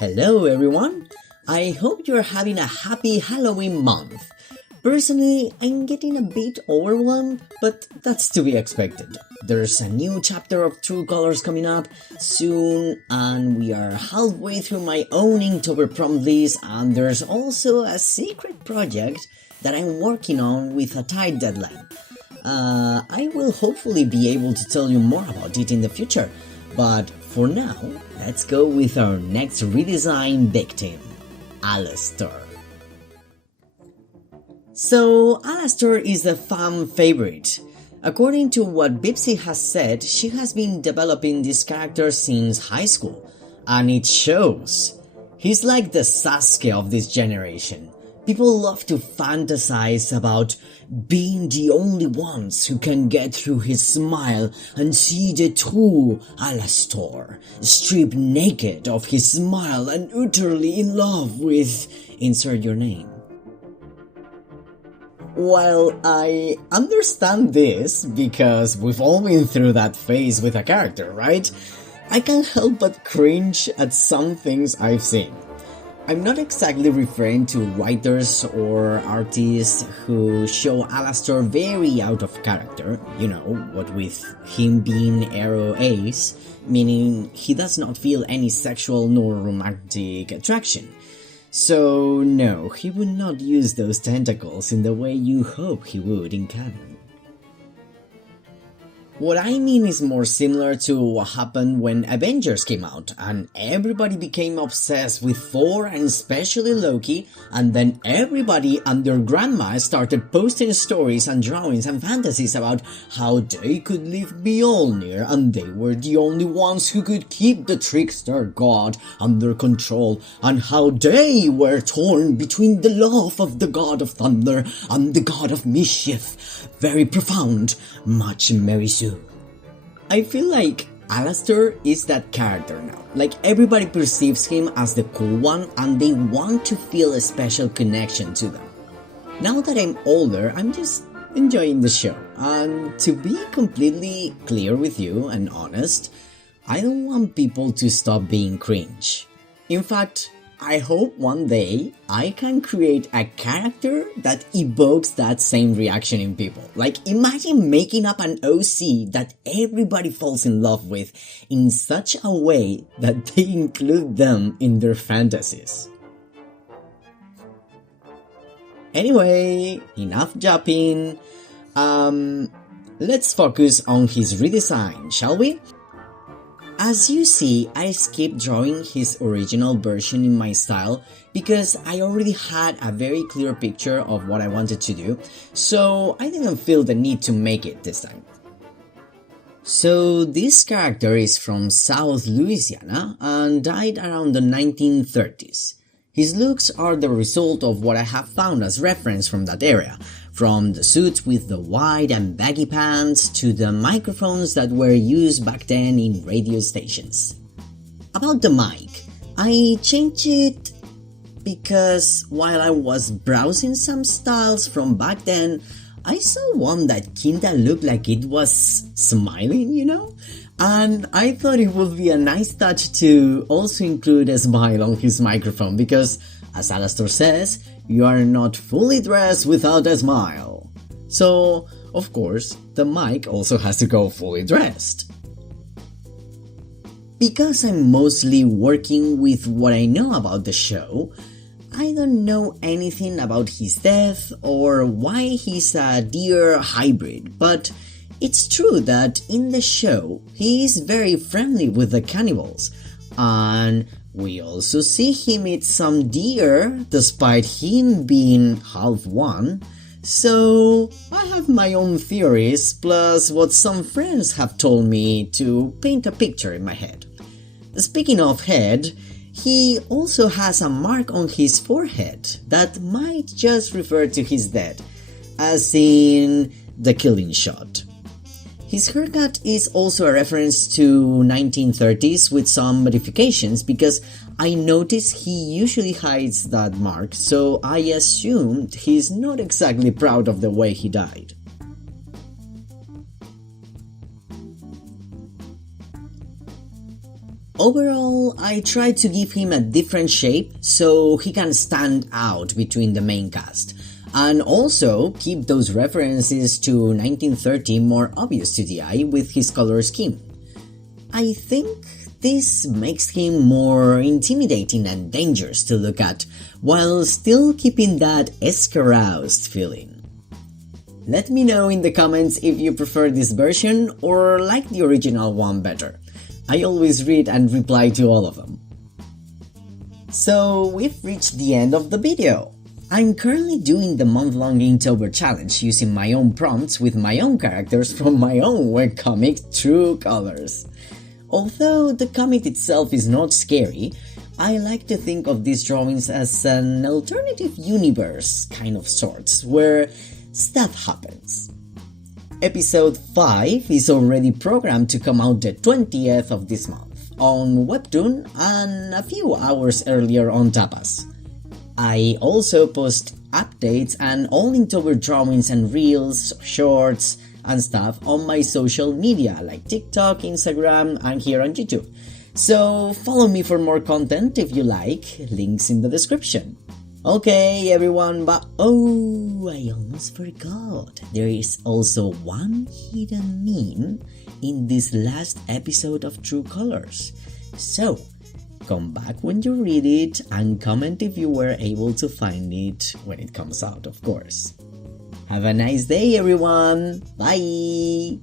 Hello everyone! I hope you're having a happy Halloween month. Personally, I'm getting a bit overwhelmed, but that's to be expected. There's a new chapter of True Colors coming up soon, and we are halfway through my own Inktober prompt list, and there's also a secret project that I'm working on with a tight deadline. I will hopefully be able to tell you more about it in the future, but for now, let's go with our next redesign victim, Alastor. So, Alastor is a fan favorite. According to what Bipsy has said, she has been developing this character since high school, and it shows. He's like the Sasuke of this generation. People love to fantasize about being the only ones who can get through his smile and see the true Alastor, stripped naked of his smile and utterly in love with insert your name. While I understand this, because we've all been through that phase with a character, right? I can't help but cringe at some things I've seen. I'm not exactly referring to writers or artists who show Alastor very out of character, you know, what with him being Arrow Ace, meaning he does not feel any sexual nor romantic attraction. So no, he would not use those tentacles in the way you hope he would in canon. What I mean is more similar to what happened when Avengers came out and everybody became obsessed with Thor and especially Loki, and then everybody and their grandma started posting stories and drawings and fantasies about how they could leave Mjolnir and they were the only ones who could keep the trickster god under control, and how they were torn between the love of the god of thunder and the god of mischief. Very profound, much Mary Sue. I feel like Alastor is that character now. Like everybody perceives him as the cool one and they want to feel a special connection to them. Now that I'm older, I'm just enjoying the show. And to be completely clear with you and honest, I don't want people to stop being cringe. In fact, I hope one day I can create a character that evokes that same reaction in people. Like, imagine making up an OC that everybody falls in love with in such a way that they include them in their fantasies. Anyway, enough japping. Let's focus on his redesign, shall we? As you see, I skipped drawing his original version in my style because I already had a very clear picture of what I wanted to do, so I didn't feel the need to make it this time. So this character is from South Louisiana and died around the 1930s. His looks are the result of what I have found as reference from that area, from the suits with the wide and baggy pants to the microphones that were used back then in radio stations. About the mic, I changed it because while I was browsing some styles from back then, I saw one that kinda looked like it was smiling, you know? And I thought it would be a nice touch to also include a smile on his microphone because, as Alastor says, you are not fully dressed without a smile. So, of course, the mic also has to go fully dressed. Because I'm mostly working with what I know about the show, I don't know anything about his death or why he's a deer hybrid, but it's true that in the show he is very friendly with the cannibals, and we also see him eat some deer despite him being half one, so I have my own theories plus what some friends have told me to paint a picture in my head. Speaking of head, he also has a mark on his forehead that might just refer to his death, as in the killing shot. His haircut is also a reference to 1930s with some modifications because I noticed he usually hides that mark, so I assumed he's not exactly proud of the way he died. Overall, I tried to give him a different shape so he can stand out between the main cast, and also keep those references to 1930 more obvious to the eye with his color scheme. I think this makes him more intimidating and dangerous to look at, while still keeping that escaroused feeling. Let me know in the comments if you prefer this version or like the original one better. I always read and reply to all of them. So we've reached the end of the video. I'm currently doing the month-long Inktober challenge using my own prompts with my own characters from my own webcomic True Colors. Although the comic itself is not scary, I like to think of these drawings as an alternative universe kind of sorts, where stuff happens. Episode 5 is already programmed to come out the 20th of this month on WEBTOON and a few hours earlier on Tapas. I also post updates and all Inktober drawings and reels, shorts, and stuff on my social media like TikTok, Instagram, and here on YouTube. So follow me for more content if you like, links in the description. Okay everyone, but oh, I almost forgot, there is also one hidden meme in this last episode of True Colors. So, come back when you read it and comment if you were able to find it when it comes out, of course. Have a nice day everyone, bye!